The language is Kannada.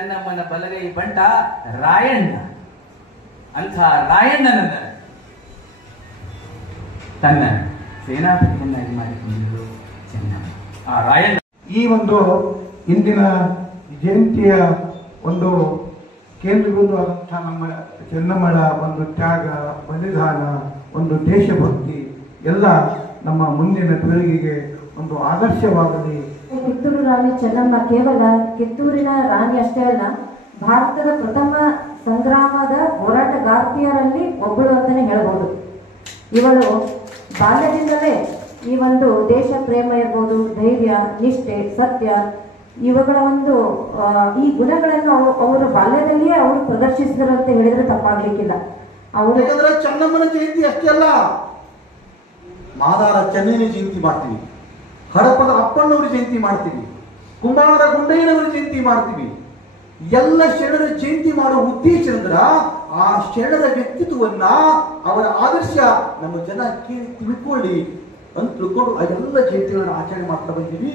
ಚೆನ್ನಮ್ಮನ ಬಲಗೈ ಬಂಟ ರಾಯಣ್ಣ. ಅಂಥ ರಾಯಣ್ಣನನ್ನ ತನ್ನ ಸೇನಾಪತಿಯನ್ನಾಗಿ ಮಾಡಿಕೊಂಡಿದ್ರು ಚೆನ್ನಮ್ಮ. ಆ ರಾಯಣ್ಣ ಈ ಒಂದು ಇಂದಿನ ಜಯಂತಿಯ ಒಂದು ಕೇಂದ್ರಬಿಂದುವಾದಂತಹ ನಮ್ಮ ಚೆನ್ನಮ್ಮಳ ಒಂದು ತ್ಯಾಗ, ಬಲಿದಾನ, ಒಂದು ದೇಶಭಕ್ತಿ ಎಲ್ಲ ನಮ್ಮ ಮುಂದಿನ ಪೀಳಿಗೆಗೆ ಒಂದು ಆದರ್ಶವಾಗಲಿ. ಕಿತ್ತೂರು ರಾಣಿ ಚೆನ್ನಮ್ಮ ಕೇವಲ ಕಿತ್ತೂರಿನ ರಾಣಿ ಅಷ್ಟೇ ಅಲ್ಲ, ಭಾರತದ ಪ್ರಥಮ ಸಂಗ್ರಾಮದ ಹೋರಾಟಗಾರ್ತಿಯರಲ್ಲಿ ಒಬ್ಬಳು ಅಂತಾನೆ ಹೇಳ್ಬೋದು. ಇವಳು ಬಾಲ್ಯದಿಂದಲೇ ಈ ಒಂದು ದೇಶ ಪ್ರೇಮ ಇರ್ಬೋದು, ಧೈರ್ಯ, ನಿಷ್ಠೆ, ಸತ್ಯ ಇವುಗಳ ಒಂದು ಈ ಗುಣಗಳನ್ನು ಅವರು ಬಾಲ್ಯದಲ್ಲಿಯೇ ಅವರು ಪ್ರದರ್ಶಿಸಿದರು ಅಂತ ಹೇಳಿದ್ರೆ ತಪ್ಪಾಗ್ಲಿಕ್ಕಿಲ್ಲ. ಅವರು ಚೆನ್ನಮ್ಮನ ಜಯಂತಿ ಅಷ್ಟೇ ಅಲ್ಲ, ಮಾದಾರ ಚೆನ್ನೈನ ಜಯಂತಿ ಮಾಡ್ತೀವಿ, ಹಡಪದ ಅಪ್ಪಣ್ಣವರ ಜಯಂತಿ ಮಾಡ್ತೀವಿ, ಕುಮಾರ ಗುಂಡಯ್ಯನವರ ಜಯಂತಿ ಮಾಡ್ತೀವಿ. ಎಲ್ಲ ಶರಣರ ಜಯಂತಿ ಮಾಡುವ ಉದ್ದೇಶ ಅಂದ್ರ ಆ ಶರಣರ ವ್ಯಕ್ತಿತ್ವವನ್ನ, ಅವರ ಆದರ್ಶ ನಮ್ಮ ಜನ ಕೇಳಿ ತಿಳ್ಕೊಳ್ಳಿ ಅಂತ ತಿಳ್ಕೊಂಡು ಅದೆಲ್ಲ ಜಯಂತಿಗಳನ್ನ ಆಚರಣೆ ಮಾಡ್ತಾ ಬಂದೀವಿ.